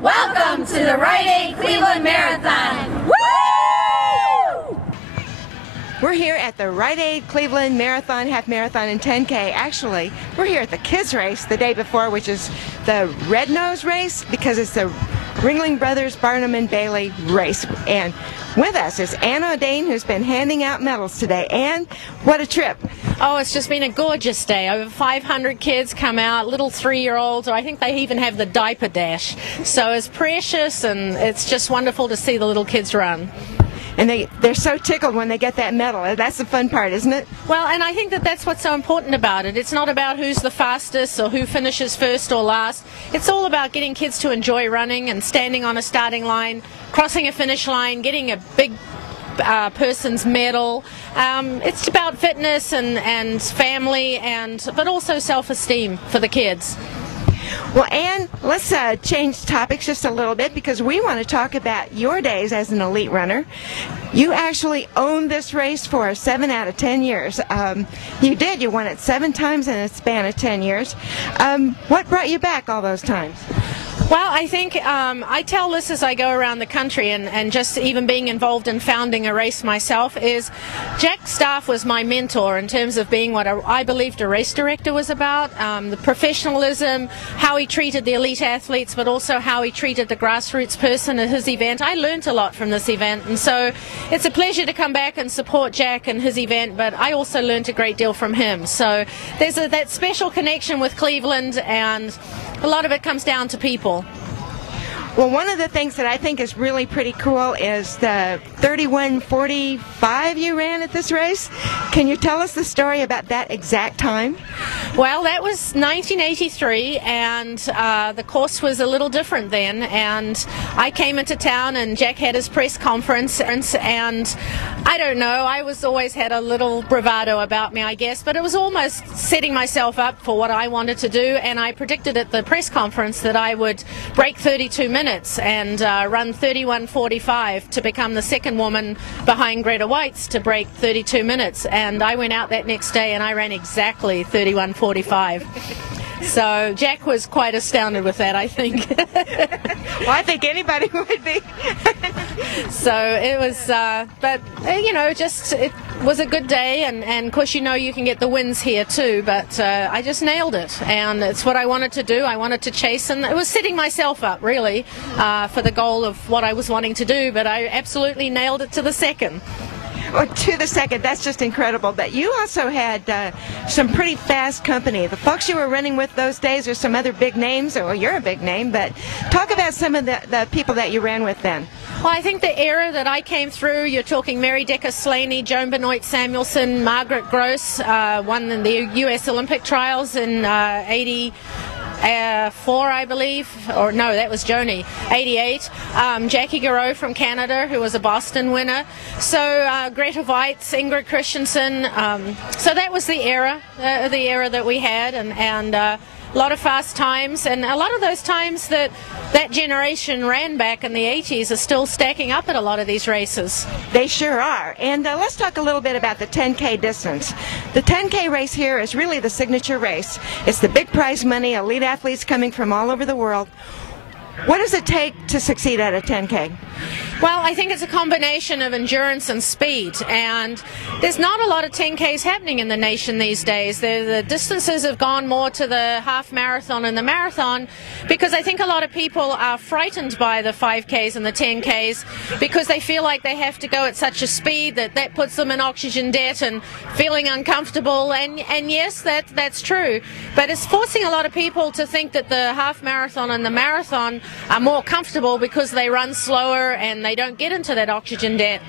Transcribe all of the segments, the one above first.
Welcome to the Rite Cleveland Marathon. Woo! We're here at the Rite Cleveland Marathon, Half Marathon, and 10K. Actually, we're here at the kids race the day before, which is the Red Nose race, because it's the Ringling Brothers Barnum and Bailey race. And with us is Audain, who's been handing out medals today. Ann, what a trip. Oh, it's just been a gorgeous day. Over 500 kids come out, little 3-year-olds, or I think they even have the diaper dash. So it's precious, and it's just wonderful to see the little kids run. And they're so tickled when they get that medal. That's the fun part, isn't it? Well, and I think that that's what's so important about it. It's not about who's the fastest or who finishes first or last. It's all about getting kids to enjoy running and standing on a starting line, crossing a finish line, getting a big person's medal. It's about fitness and family, but also self-esteem for the kids. Well, Ann, let's change topics just a little bit, because we want to talk about your days as an elite runner. You actually owned this race for 7 out of 10 years. You did. You won it 7 times in a span of 10 years. What brought you back all those times? Well, I think I tell this as I go around the country, and just even being involved in founding a race myself, is Jack Staff was my mentor in terms of being what I believed a race director was about, the professionalism, how he treated the elite athletes, but also how he treated the grassroots person at his event. I learned a lot from this event, and so it's a pleasure to come back and support Jack and his event, but I also learned a great deal from him. So there's that special connection with Cleveland, and a lot of it comes down to people. Well, one of the things that I think is really pretty cool is the 31:45 you ran at this race. Can you tell us the story about that exact time? Well, that was 1983, and the course was a little different then, and I came into town and Jack had his press conference, and I don't know, I always had a little bravado about me, I guess, but it was almost setting myself up for what I wanted to do, and I predicted at the press conference that I would break 32 minutes and run 31:45 to become the second woman behind Greta Weitz to break 32 minutes, and I went out that next day and I ran exactly 31:45. So Jack was quite astounded with that, I think. Well, I think anybody would be. So it was, but you know, just it was a good day, and of course, you know, you can get the wins here too, but I just nailed it, and it's what I wanted to do. I wanted to chase, and it was setting myself up really for the goal of what I was wanting to do, but I absolutely nailed it to the second. Well, to the second, that's just incredible. But you also had some pretty fast company. The folks you were running with those days are some other big names. Well, you're a big name, but talk about some of the people that you ran with then. Well, I think the era that I came through, you're talking Mary Decker Slaney, Joan Benoit Samuelson, Margaret Gross, won in the U.S. Olympic trials in 84, I believe, or no, that was Joni, 88. Jackie Garreau from Canada, who was a Boston winner. So Greta Weitz, Ingrid Christensen. So that was the era that we had, and a lot of fast times, and a lot of those times that generation ran back in the 80s are still stacking up at a lot of these races. They sure are. And let's talk a little bit about the 10K distance. The 10K race here is really the signature race. It's the big prize money, elite athletes coming from all over the world. What does it take to succeed at a 10K? Well, I think it's a combination of endurance and speed, and there's not a lot of 10Ks happening in the nation these days. The distances have gone more to the half marathon and the marathon, because I think a lot of people are frightened by the 5Ks and the 10Ks because they feel like they have to go at such a speed that puts them in oxygen debt and feeling uncomfortable, and yes, that's true, but it's forcing a lot of people to think that the half marathon and the marathon are more comfortable because they run slower and they don't get into that oxygen debt.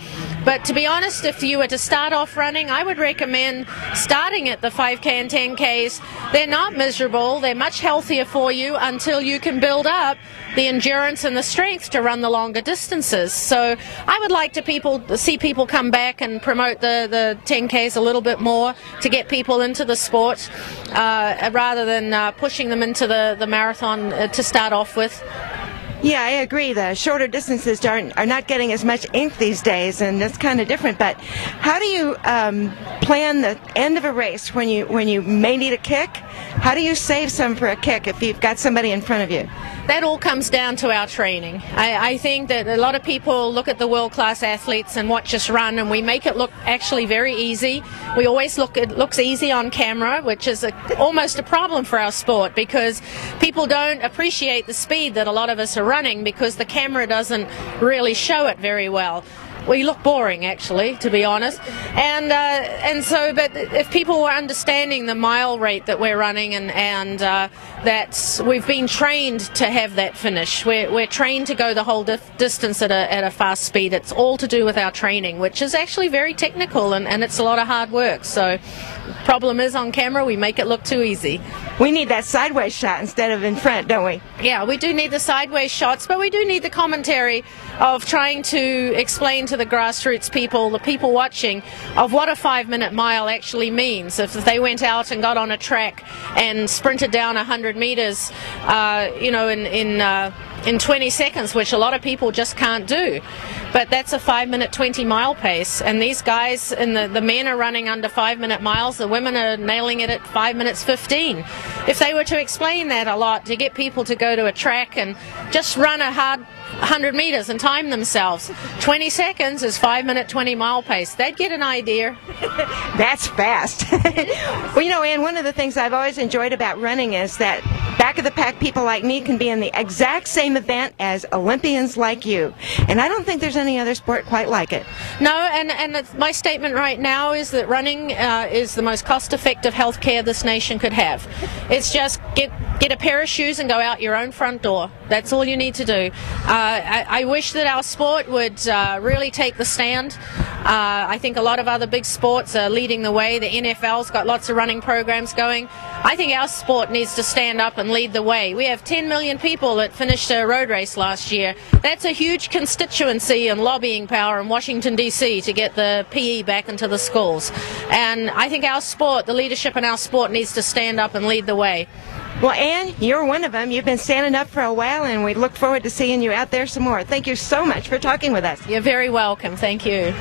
But to be honest, if you were to start off running, I would recommend starting at the 5K and 10Ks. They're not miserable, they're much healthier for you until you can build up the endurance and the strength to run the longer distances. So I would like to see people come back and promote the 10Ks a little bit more to get people into the sport rather than pushing them into the marathon to start off with. Yeah, I agree. The shorter distances are not getting as much ink these days, and that's kind of different. But how do you plan the end of a race when you may need a kick? How do you save some for a kick if you've got somebody in front of you? That all comes down to our training. I think that a lot of people look at the world-class athletes and watch us run, and we make it look actually very easy. We always it looks easy on camera, which is almost a problem for our sport, because people don't appreciate the speed that a lot of us are running because the camera doesn't really show it very well. We look boring, actually, to be honest. And so, but if people were understanding the mile rate that we're running, and that we've been trained to have that finish. We're trained to go the whole distance at a fast speed. It's all to do with our training, which is actually very technical, and it's a lot of hard work. So, problem is on camera, we make it look too easy. We need that sideways shot instead of in front, don't we? Yeah, we do need the sideways shots, but we do need the commentary of trying to explain to the grassroots people, the people watching, of what a 5-minute mile actually means. If they went out and got on a track and sprinted down 100 meters, in 20 seconds, which a lot of people just can't do. But that's a 5-minute 20-mile pace, and these guys, and the men are running under 5-minute miles, the women are nailing it at 5 minutes 15. If they were to explain that a lot, to get people to go to a track and just run a hard 100 meters and time themselves, 20 seconds is 5-minute 20-mile pace. They'd get an idea. That's fast. Well, Ann, one of the things I've always enjoyed about running is that back of the pack people like me can be in the exact same event as Olympians like you. And I don't think there's any other sport quite like it. No, and my statement right now is that running is the most cost-effective health care this nation could have. It's just get a pair of shoes and go out your own front door. That's all you need to do. I wish that our sport would really take the stand. I think a lot of other big sports are leading the way. The NFL's got lots of running programs going. I think our sport needs to stand up and lead the way. We have 10 million people that finished a road race last year. That's a huge constituency and lobbying power in Washington, D.C. to get the PE back into the schools. And I think our sport, the leadership in our sport, needs to stand up and lead the way. Well, Ann, you're one of them. You've been standing up for a while, and we look forward to seeing you out there some more. Thank you so much for talking with us. You're very welcome. Thank you.